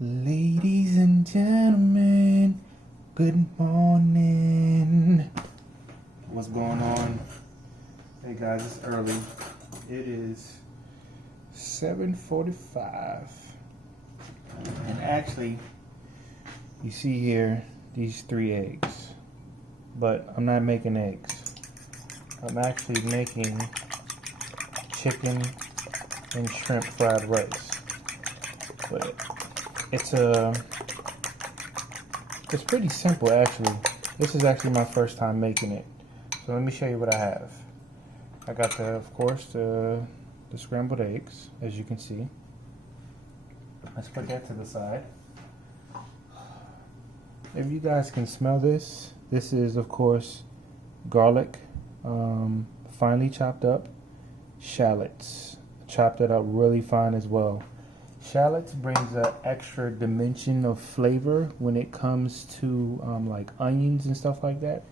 Ladies and gentlemen, good morning. What's going on? Hey guys, it's early. It is 7:45. And actually, you see here these 3 eggs. But I'm not making eggs. I'm actually making chicken and shrimp fried rice. But it's pretty simple actually. This is actually my first time making it. So let me show you what I have. I got of course the scrambled eggs, as you can see. Let's put that to the side. If you guys can smell this, this is of course garlic, finely chopped up, shallots, chopped it up really fine as well. Shallots brings an extra dimension of flavor when it comes to like onions and stuff like that.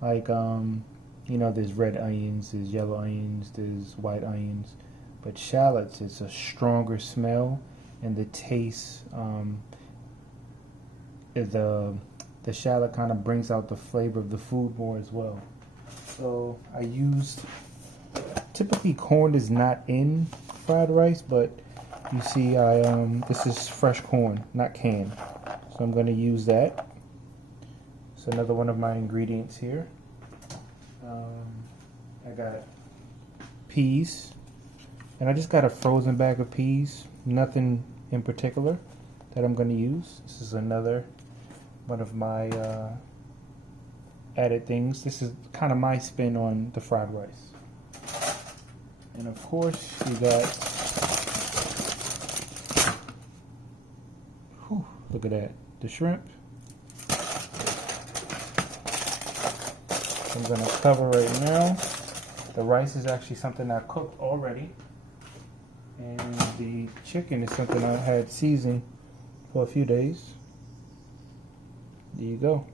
Like there's red onions, there's yellow onions, there's white onions, but shallots is a stronger smell, and the taste. The shallot kind of brings out the flavor of the food more as well. So I used, typically corn is not in fried rice, but you see this is fresh corn, not canned. So I'm going to use that. So another one of my ingredients here. I got peas, and I just got a frozen bag of peas, nothing in particular that I'm going to use. This is another one of my added things. This is kind of my spin on the fried rice. And of course you got, look at that, the shrimp. I'm going to cover right now. The rice is actually something I cooked already, and the chicken is something I had seasoned for a few days. There you go.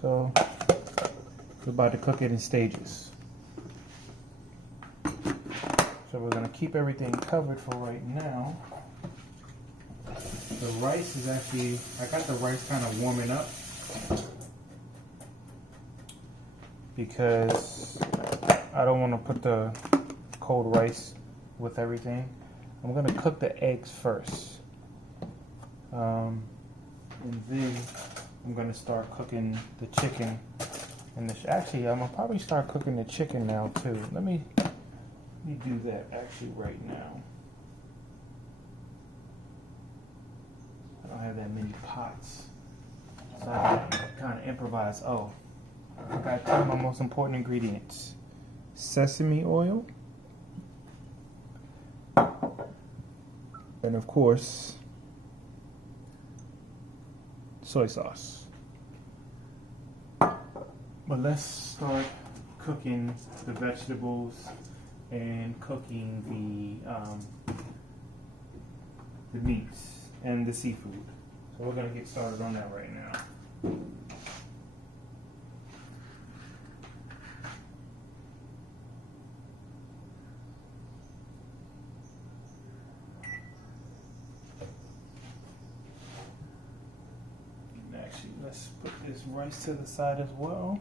So we're about to cook it in stages. So we're going to keep everything covered for right now. The rice is actually, I got the rice kind of warming up because I don't want to put the cold rice with everything. I'm going to cook the eggs first. And then I'm going to start cooking the chicken. And actually, I'm going to probably start cooking the chicken now too. Let me do that actually right now. I don't have that many pots, so I can kind of improvise. Oh, I forgot to tell you my most important ingredients: sesame oil, and of course soy sauce. But let's start cooking the vegetables and cooking the meats and the seafood. So we're gonna get started on that right now. Actually, let's put this rice to the side as well.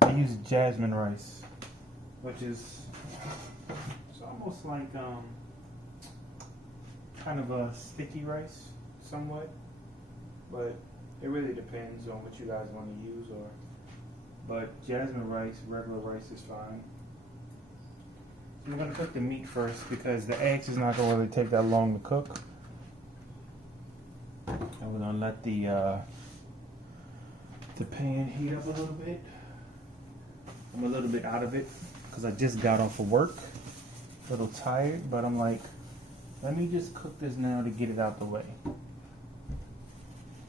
I use jasmine rice, which is it's almost like kind of a sticky rice, somewhat, but it really depends on what you guys want to use. But jasmine rice, regular rice is fine. So we're gonna cook the meat first because the eggs is not gonna really take that long to cook. And we're gonna let the pan heat up a little bit. I'm a little bit out of it because I just got off of work, a little tired, but I'm like, let me just cook this now to get it out the way.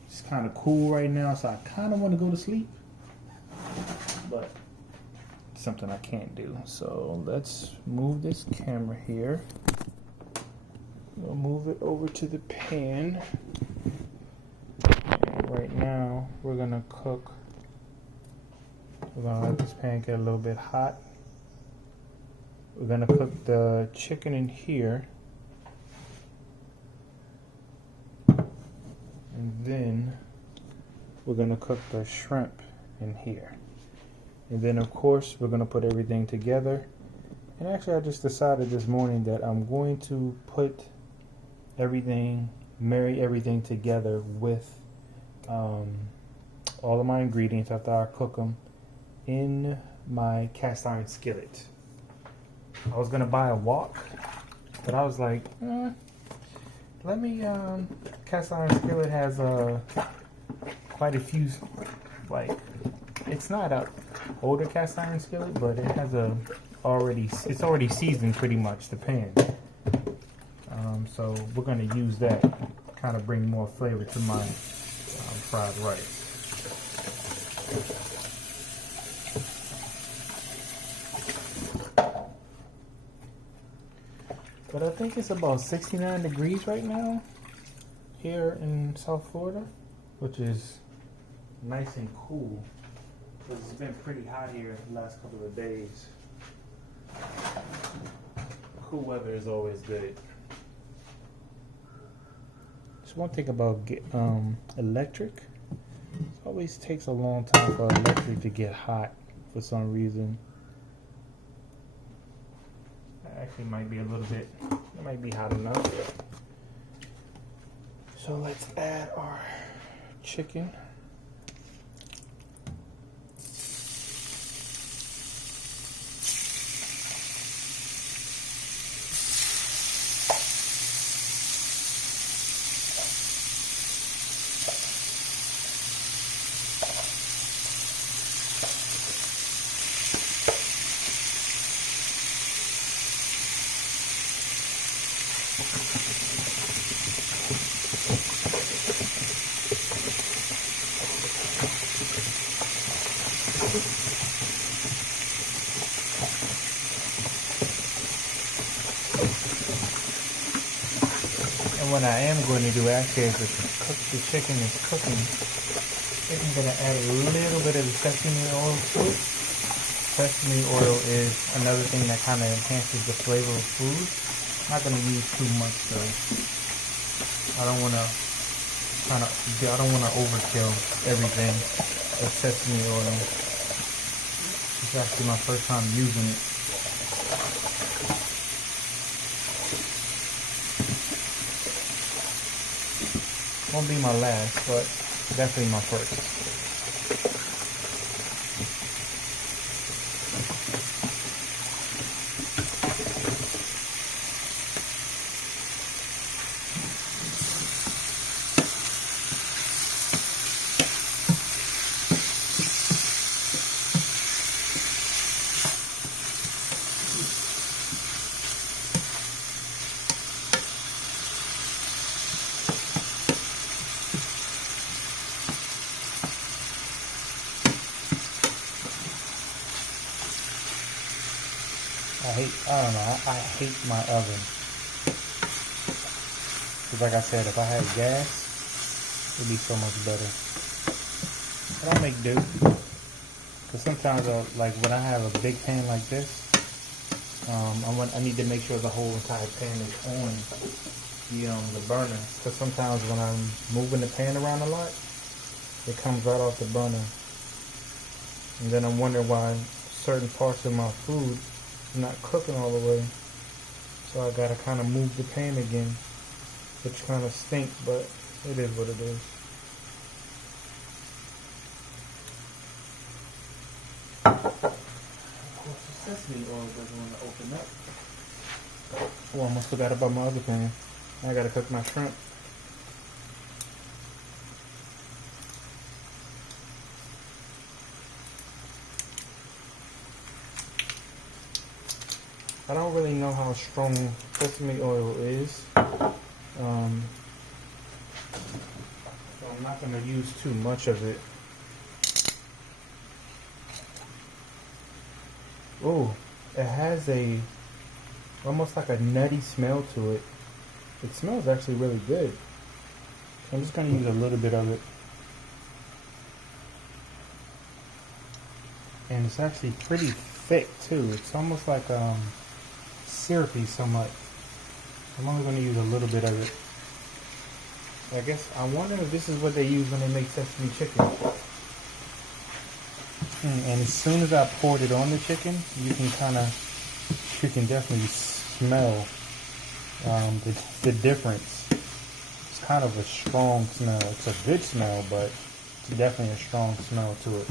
It's kind of cool right now, so I kind of want to go to sleep, but it's something I can't do. So let's move this camera here. We'll move it over to the pan. And right now, we're gonna cook. We're gonna let this pan get a little bit hot. We're gonna cook the chicken in here. And then we're going to cook the shrimp in here. And then of course we're going to put everything together. And actually I just decided this morning that I'm going to put everything, marry everything together with all of my ingredients after I cook them in my cast iron skillet. I was going to buy a wok, but I was like, let me, cast iron skillet has quite a few, like, it's not a older cast iron skillet, but it has it's already seasoned pretty much, the pan. So we're going to use that, kind of bring more flavor to my fried rice. But I think it's about 69 degrees right now here in South Florida, which is nice and cool because it's been pretty hot here the last couple of days. Cool weather is always good. Just one thing about electric, it always takes a long time for electric to get hot for some reason. Actually might be a little bit, it might be hot enough. So let's add our chicken. And what I am going to do after is the chicken is cooking, I'm going to add a little bit of the sesame oil to it. Sesame oil is another thing that kind of enhances the flavor of food. I'm not going to use too much though. I don't want to overkill everything with sesame oil. It's actually my first time using it. Won't be my last, but definitely my first. I hate my oven. Because like I said, if I had gas, it'd be so much better. But I'll make do. Because sometimes, like when I have a big pan like this, I need to make sure the whole entire pan is on the burner. Because sometimes when I'm moving the pan around a lot, it comes right off the burner. And then I'm wondering why certain parts of my food not cooking all the way, so I gotta kind of move the pan again, which kind of stinks, but it is what it is. Of course, the sesame oil doesn't want to open up. Oh, I almost forgot about my other pan. I gotta cook my shrimp. I don't really know how strong sesame oil is, so I'm not going to use too much of it. Oh, it has almost like a nutty smell to it. It smells actually really good. I'm just going to use a little bit of it. And it's actually pretty thick too. It's almost like syrupy somewhat. I'm only going to use a little bit of it. I guess I wonder if this is what they use when they make sesame chicken. And as soon as I poured it on the chicken, you can definitely smell the difference. It's kind of a strong smell. It's a good smell, but it's definitely a strong smell to it.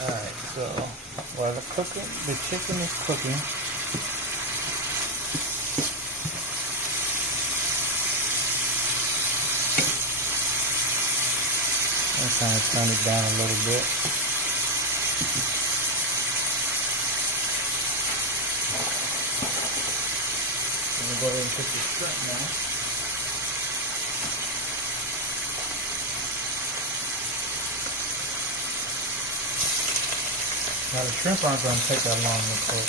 Alright, so while the chicken is cooking, I'll kind of turn it down a little bit. I'm going to go ahead and cook the shrimp now. Now the shrimp aren't going to take that long to cook.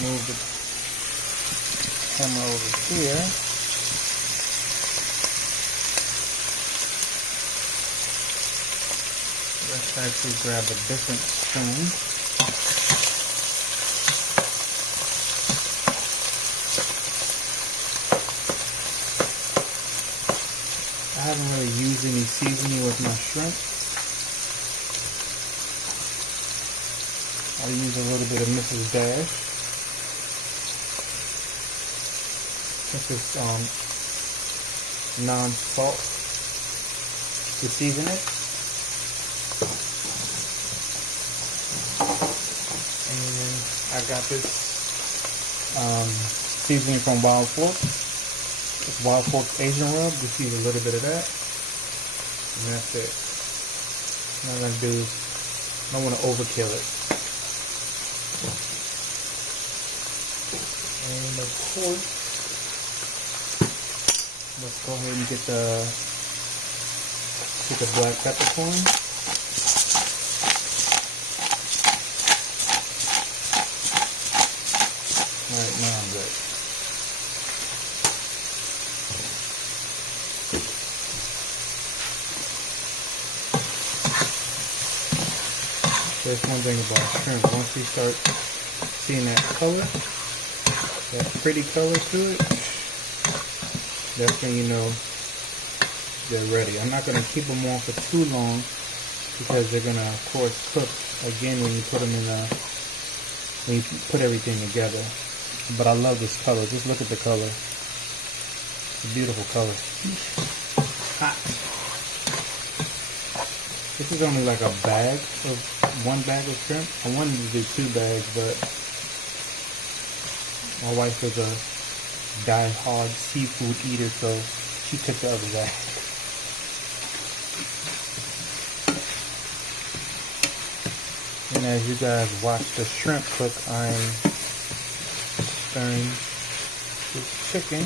Move the camera over here. Let's actually grab a different spoon. I haven't really used any seasoning with my shrimp. I'll use a little bit of Mrs. Dash. This is non-salt to season it. And I got this seasoning from Wild Fork. It's Wild Fork Asian rub. Just use a little bit of that. And that's it. What I'm going to do is, I don't want to overkill it. And of course, let's go ahead and get the black peppercorn. Alright, now I'm good. That's one thing about shrimp. Once you start seeing that color, that pretty color to it, that's when you know they're ready. I'm not going to keep them on for too long because they're going to, of course, cook again when you put them in when you put everything together. But I love this color. Just look at the color. It's a beautiful color. Hot. This is only like one bag of shrimp. I wanted to do 2 bags, but my wife is a die-hard seafood eater, so she took the other bag. And as you guys watch the shrimp cook, I'm stirring this chicken.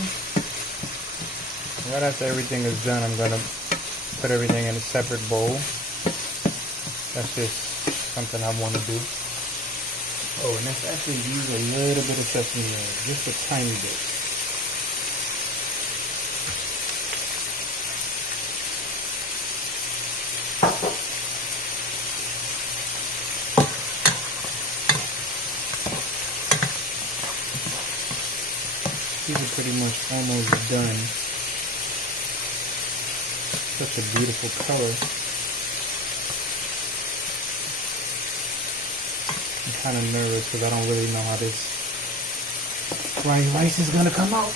Right after everything is done, I'm going to put everything in a separate bowl. That's just something I want to do. Oh, and let's actually use a little bit of sesame oil, just a tiny bit. These are pretty much almost done. Such a beautiful color. I'm kind of nervous because I don't really know how this fried rice is going to come out.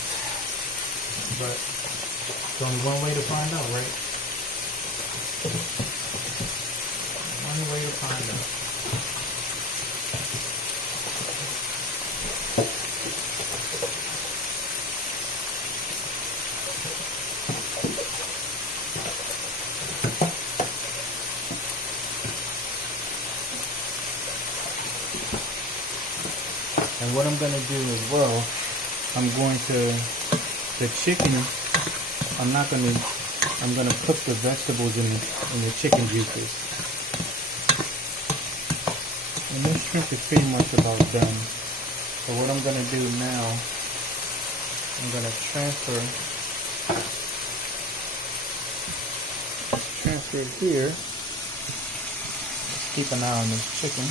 But there's only one way to find out, right? One way to find out. And what I'm going to do as well, I'm going to, the chicken, I'm going to cook the vegetables in the chicken juices. And this shrimp is pretty much about done. So what I'm gonna do now, I'm gonna transfer it here. Let's keep an eye on this chicken.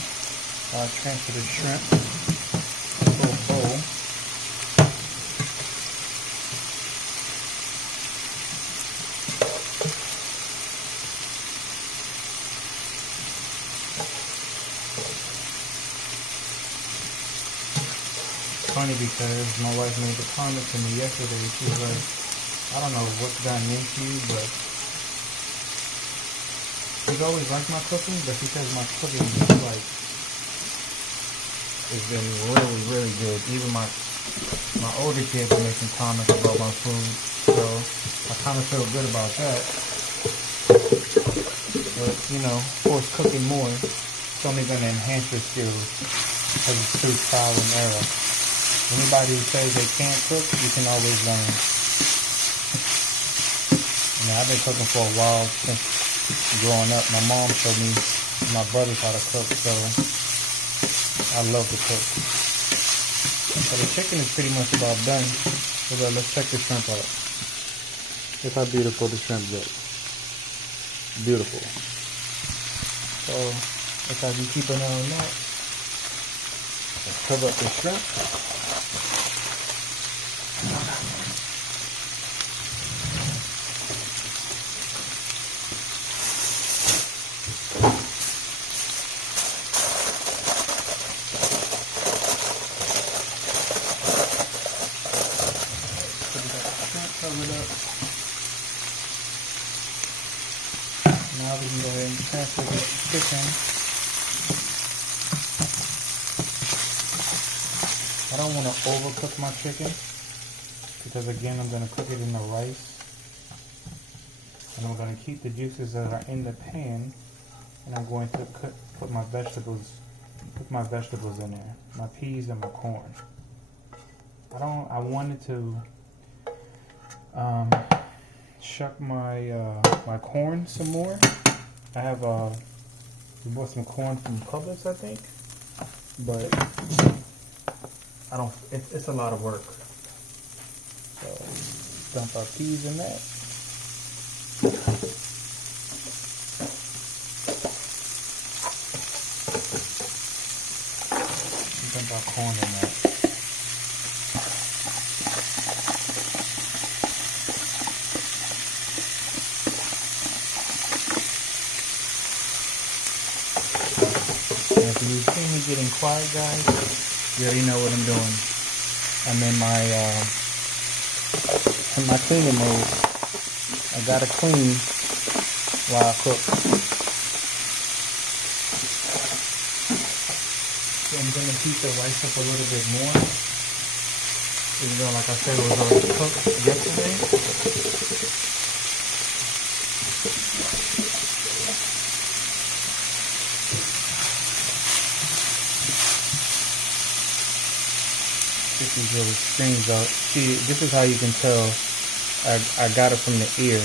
I'll transfer the shrimp into a bowl. Funny because my wife made the comment to me yesterday. She was like, I don't know what's gotten into you, but she's always liked my cooking, but she says my cooking is like, it's been really, really good. Even my older kids are making comments about my food, so I kind of feel good about that. But, you know, of course, cooking more, it's only going to enhance your skills because it's through trial and error. Anybody who says they can't cook, you can always learn. I mean, I've been cooking for a while since growing up. My mom showed me my brothers how to cook, so I love to cook. So the chicken is pretty much about done. So let's check the shrimp out. Look how beautiful the shrimp looks. Beautiful. So if I can keep an eye on that, let's cover up the shrimp. Covered up. Now we can go ahead and transfer this chicken. I don't want to overcook my chicken because again I'm going to cook it in the rice, and I'm going to keep the juices that are in the pan, and I'm going to put my vegetables in there, my peas and my corn. I wanted to shuck my my corn some more. I have we bought some corn from Publix, I think, but I don't. It's a lot of work. So dump our peas in that. Dump our corn in that. If you see me getting quiet, guys, you already know what I'm doing. I'm in my cleaning mode. I gotta clean while I cook. So I'm gonna heat the rice up a little bit more. Even though, like I said, it was already cooked yesterday. These little strings out. See, this is how you can tell I got it from the ear.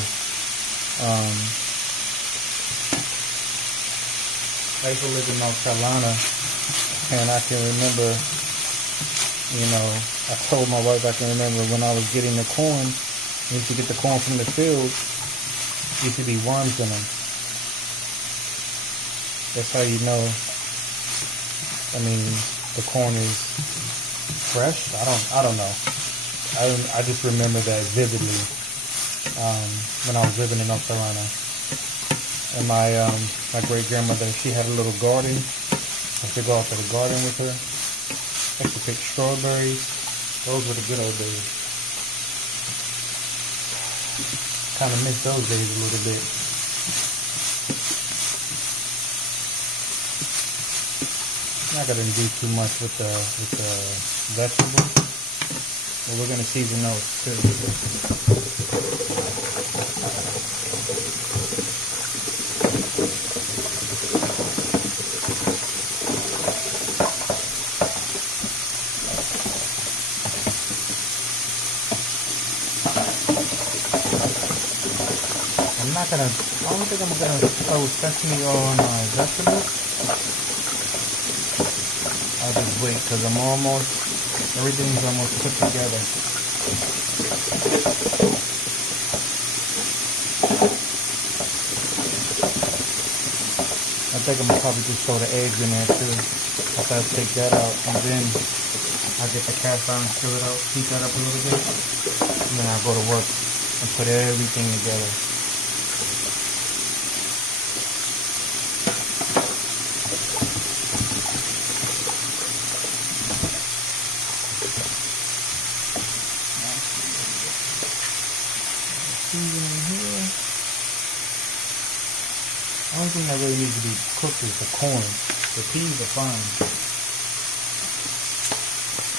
I used to live in North Carolina, and I can remember, you know, I told my wife I can remember when I was getting the corn, I used to get the corn from the field, used to be worms in them. That's how you know, I mean, the corn is fresh. I don't know. I just remember that vividly when I was living in North Carolina. And my great grandmother, she had a little garden. I used to go out to the garden with her. I used to pick strawberries. Those were the good old days. Kind of miss those days a little bit. I'm not gonna do too much with the vegetables, but we're gonna season those too. I don't think I'm gonna throw sesame oil on my vegetables. I'll just wait because everything's almost put together. I think I'm gonna probably just throw the eggs in there too. After I take that out, and then I get the cast iron, fill it out, heat that up a little bit, and then I'll go to work and put everything together. The only thing that really needs to be cooked is the corn. The peas are fine.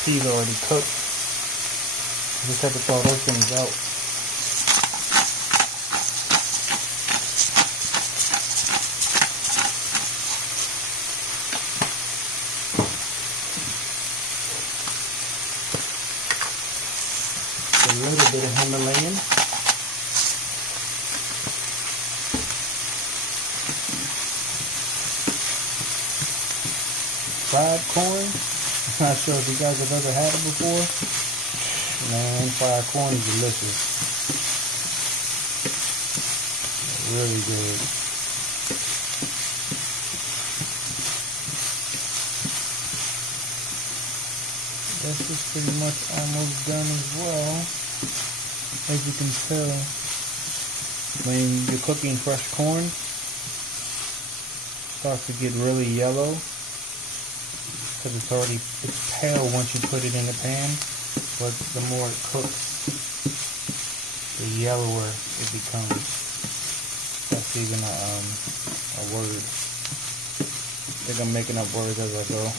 Peas are already cooked. Just have to throw those things out. A little bit of Himalayan. Fried corn. I'm not sure if you guys have ever had it before. Man, fried corn is delicious. Really good. This is pretty much almost done as well. As you can tell, when you're cooking fresh corn, it starts to get really yellow. Because it's pale once you put it in the pan, but the more it cooks, the yellower it becomes. That's even a word. I think I'm making up words as I go.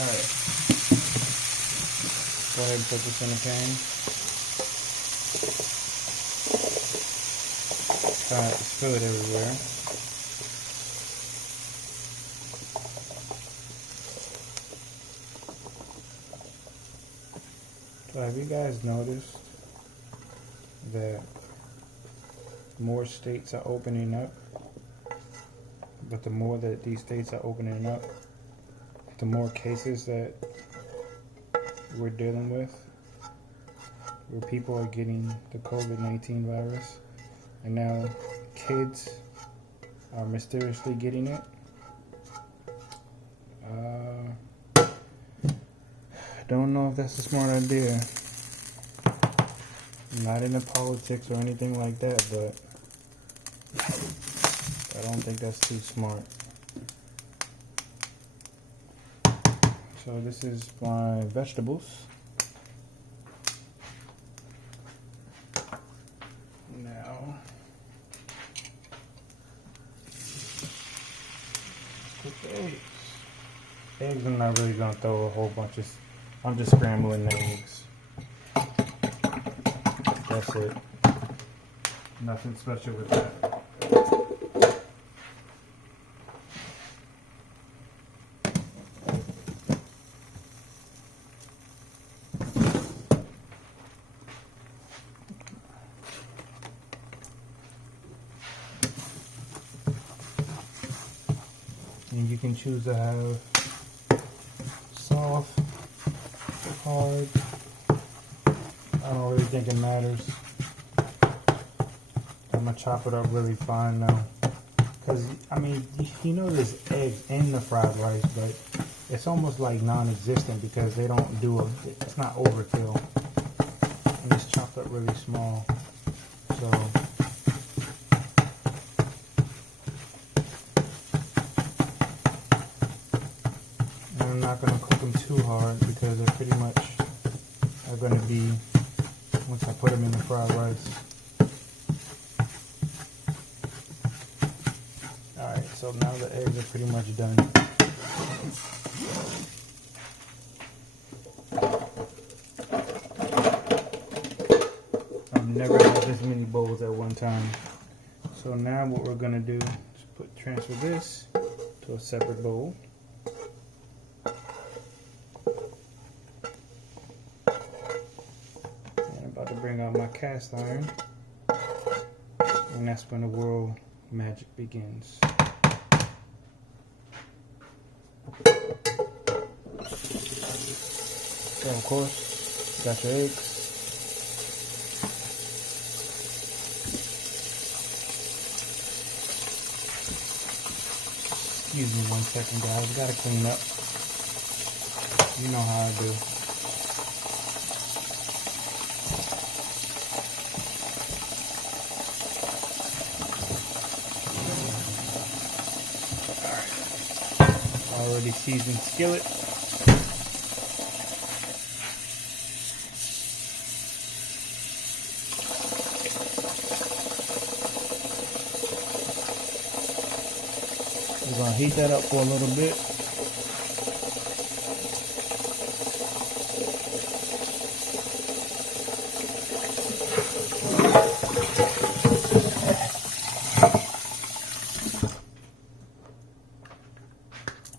Alright. Go ahead and put this in the pan. Try to spill it everywhere. So have you guys noticed that more states are opening up? But the more that these states are opening up, the more cases that we're dealing with, where people are getting the COVID-19 virus, and now kids are mysteriously getting it. Don't know if that's a smart idea. I'm not into politics or anything like that, but I don't think that's too smart. So this is my vegetables. Now, cook the eggs. Eggs I'm not really gonna throw a whole bunch of. I'm just scrambling the eggs. That's it. Nothing special with that. And you can choose to have soft, hard. I don't really think it matters. I'm gonna chop it up really fine now. Cause I mean, you know there's eggs in the fried rice, but it's almost like non-existent because they don't do it's not overkill. And it's chopped up really small. So I'm not going to cook them too hard because they pretty much are going to be, once I put them in the fried rice. Alright, So now the eggs are pretty much done. I've never had this many bowls at one time. So now what we're gonna do is transfer this to a separate bowl. And I'm about to bring out my cast iron. And that's when the world magic begins. So of course, got your eggs. Excuse me 1 second, guys. Gotta clean up. You know how I do. Already seasoned skillet. We're going to heat that up for a little bit.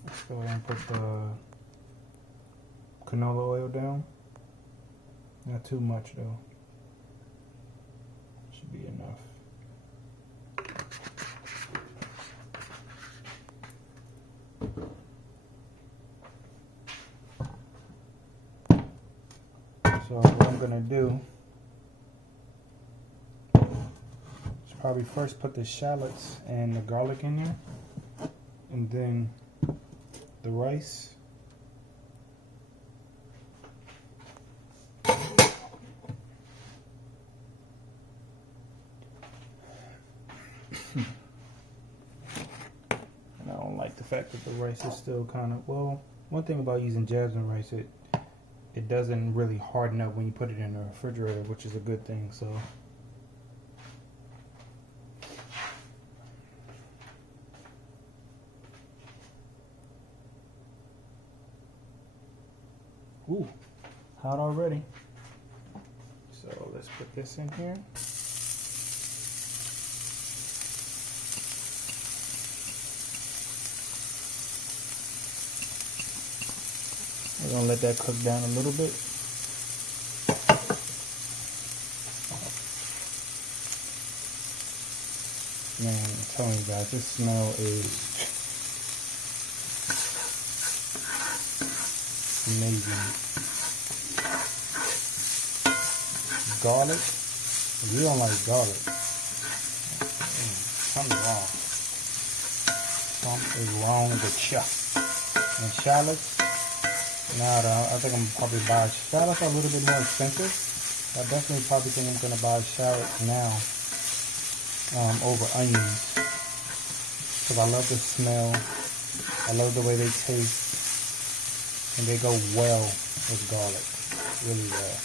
Let's go ahead and put the canola oil down. Not too much though. Should be enough. So what I'm gonna do is probably first put the shallots and the garlic in there, and then the rice. And I don't like the fact that the rice is still kind of, well, one thing about using jasmine rice, it doesn't really harden up when you put it in the refrigerator, which is a good thing. So ooh, hot already. So let's put this in here. We're gonna let that cook down a little bit. Man, I'm telling you guys, this smell is amazing. Garlic. If you don't like garlic, something's wrong. Something is wrong with you. And shallots. Now, I think I'm probably buy shallots are a little bit more expensive. I definitely probably think I'm gonna buy shallots now over onions, because I love the smell. I love the way they taste, and they go well with garlic, really well.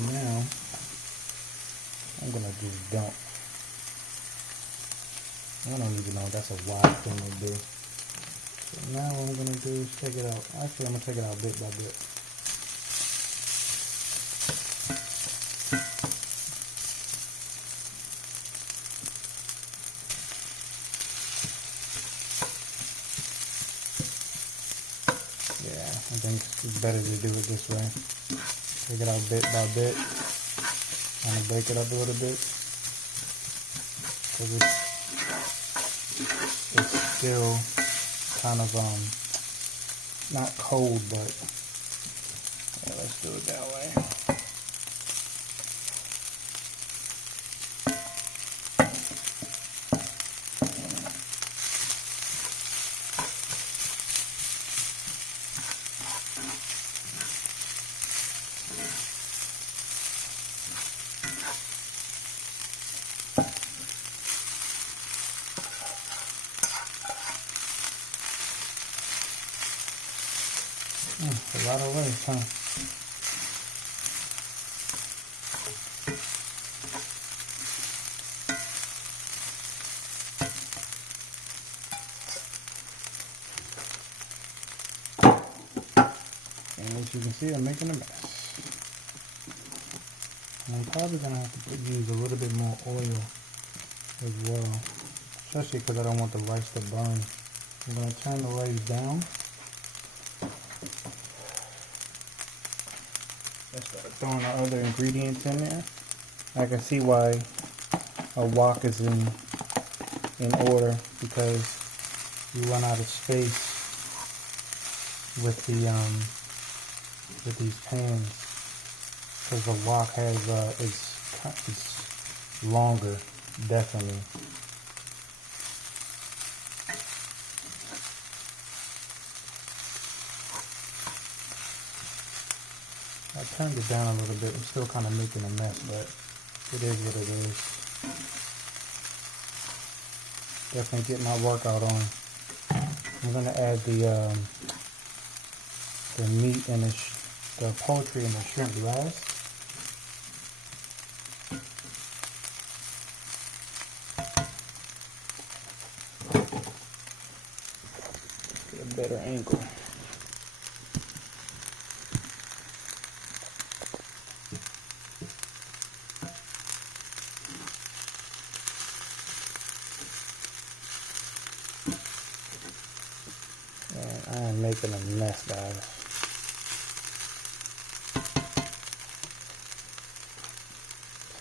Now, I'm going to just dump. I don't even know if that's a wise thing to do. So now what I'm going to do is take it out. Actually, I'm going to take it out bit by bit. Yeah, I think it's better to do it this way. Take it out bit by bit. Kind of bake it up a little bit. Because it's still kind of, not cold, but yeah, let's do it that way. A lot of rice, huh? And as you can see, I'm making a mess. And I'm probably going to have to use a little bit more oil as well, especially because I don't want the rice to burn. I'm going to turn the rice down. Let's start throwing the other ingredients in there. I can see why a wok is in order, because you run out of space with these pans, because the wok has it's longer, definitely. I turned it down a little bit. I'm still kind of making a mess, but it is what it is. Definitely get my workout on. I'm gonna add the meat and the poultry and the shrimp last. Get a better angle. And I am making a mess, guys.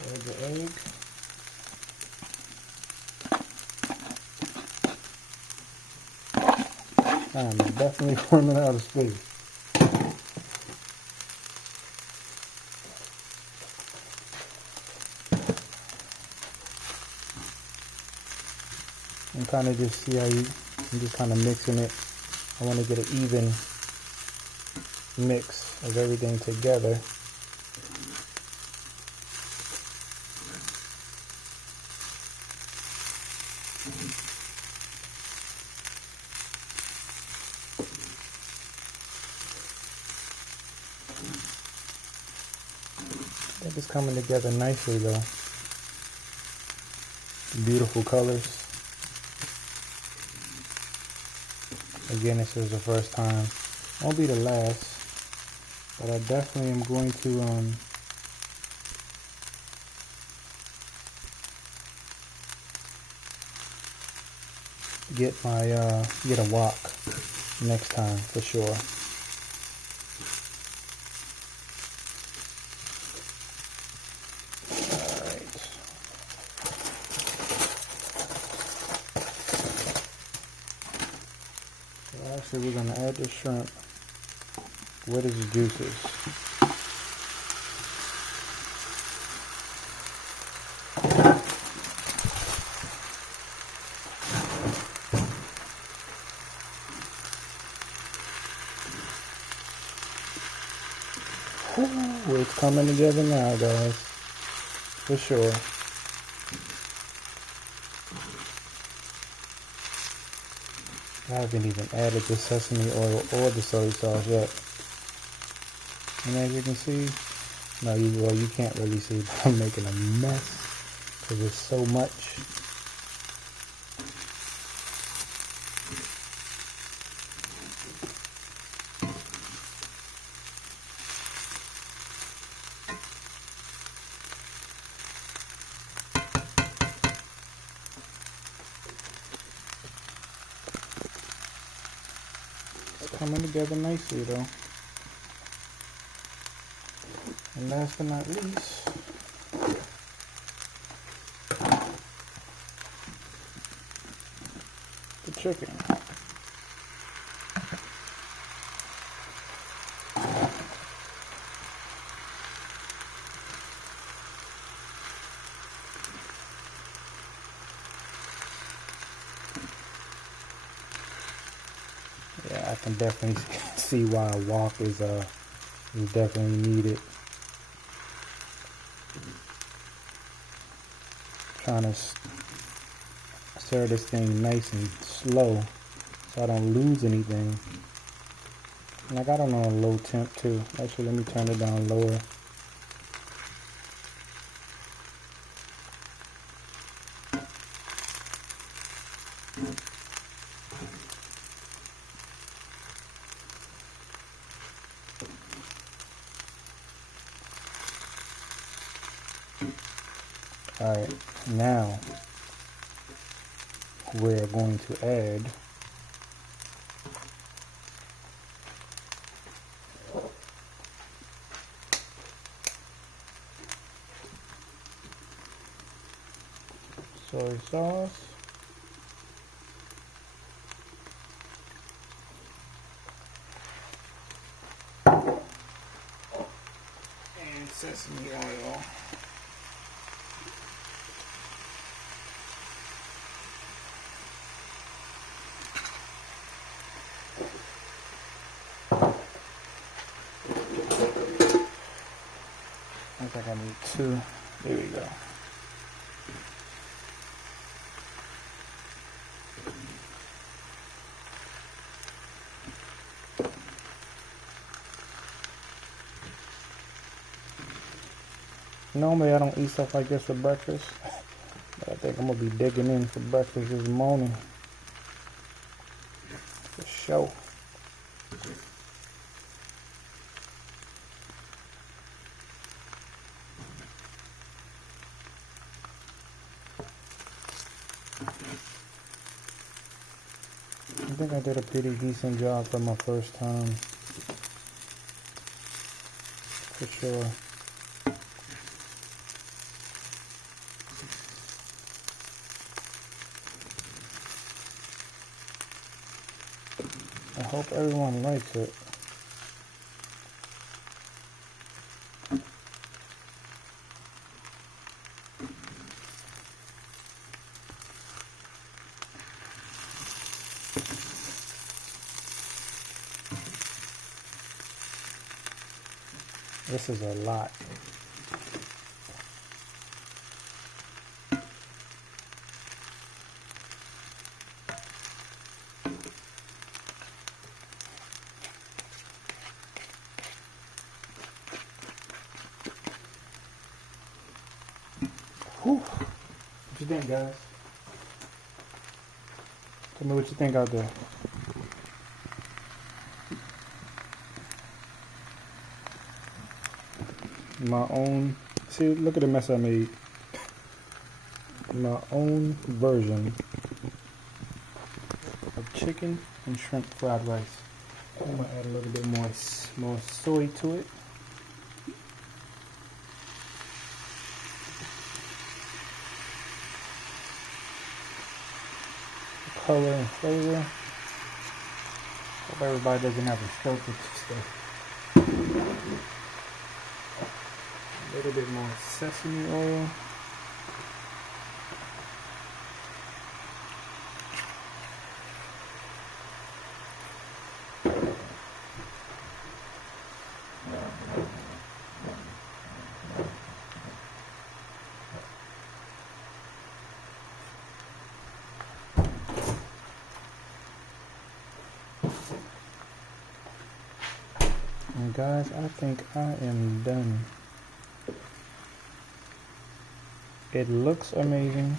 There's the egg. I'm definitely running out of space. And kind of just see how I'm just kind of mixing it. I want to get an even mix of everything together. I think it's coming together nicely though. Beautiful colors. Again, this is the first time. Won't be the last, but I definitely am going to get a wok next time for sure. Actually, we're going to add the shrimp with its juices. Ooh, it's coming together now, guys, for sure. I haven't even added the sesame oil or the soy sauce yet. And as you can see, you can't really see, but I'm making a mess because there's so much. It's coming together nicely though. And last but not least, the chicken. Yeah, I can definitely see why a wok is definitely needed. Trying to stir this thing nice and slow so I don't lose anything. And I got it on a low temp too. Actually, let me turn it down lower. Alright, now we're going to add soy sauce. And sesame oil. I think I need 2. There we go. Normally I don't eat stuff like this for breakfast, but I think I'm gonna be digging in for breakfast this morning. For sure. I think I did a pretty decent job for my first time. For sure. I hope everyone likes it. This is a lot. Whew. What you think, guys? Tell me what you think out there. My own, see, look at the mess I made. My own version of chicken and shrimp fried rice. I'm gonna add a little bit more soy to it. Color and flavor. Hope everybody doesn't have a stroke with this stuff. A little bit more sesame oil. And guys, I think I am done. It looks amazing.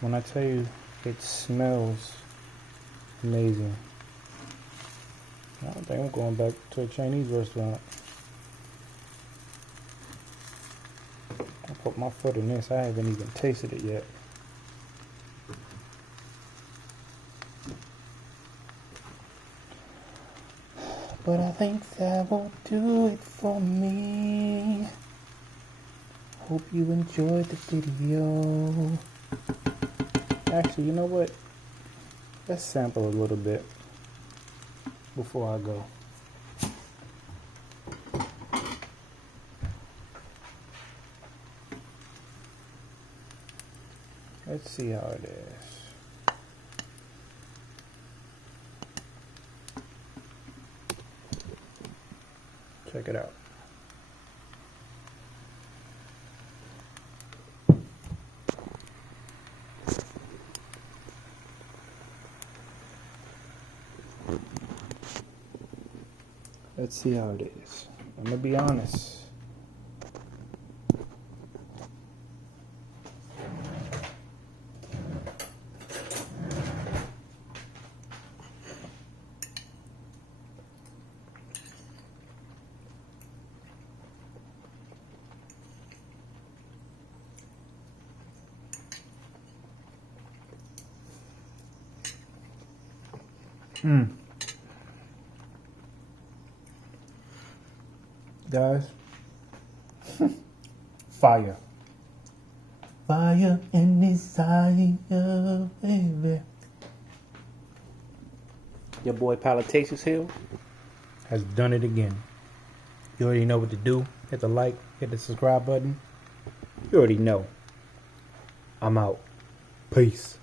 When I tell you, it smells amazing. I think I'm going back to a Chinese restaurant. I put my foot in this. I haven't even tasted it yet. But I think that will do it for me. Hope you enjoyed the video. Actually, you know what? Let's sample a little bit before I go. Let's see how it is. Check it out. Let's see how it is. I'm gonna be honest. Guys, fire. Fire and desire, baby. Your boy Palatacious Hill has done it again. You already know what to do. Hit the like, hit the subscribe button. You already know. I'm out. Peace.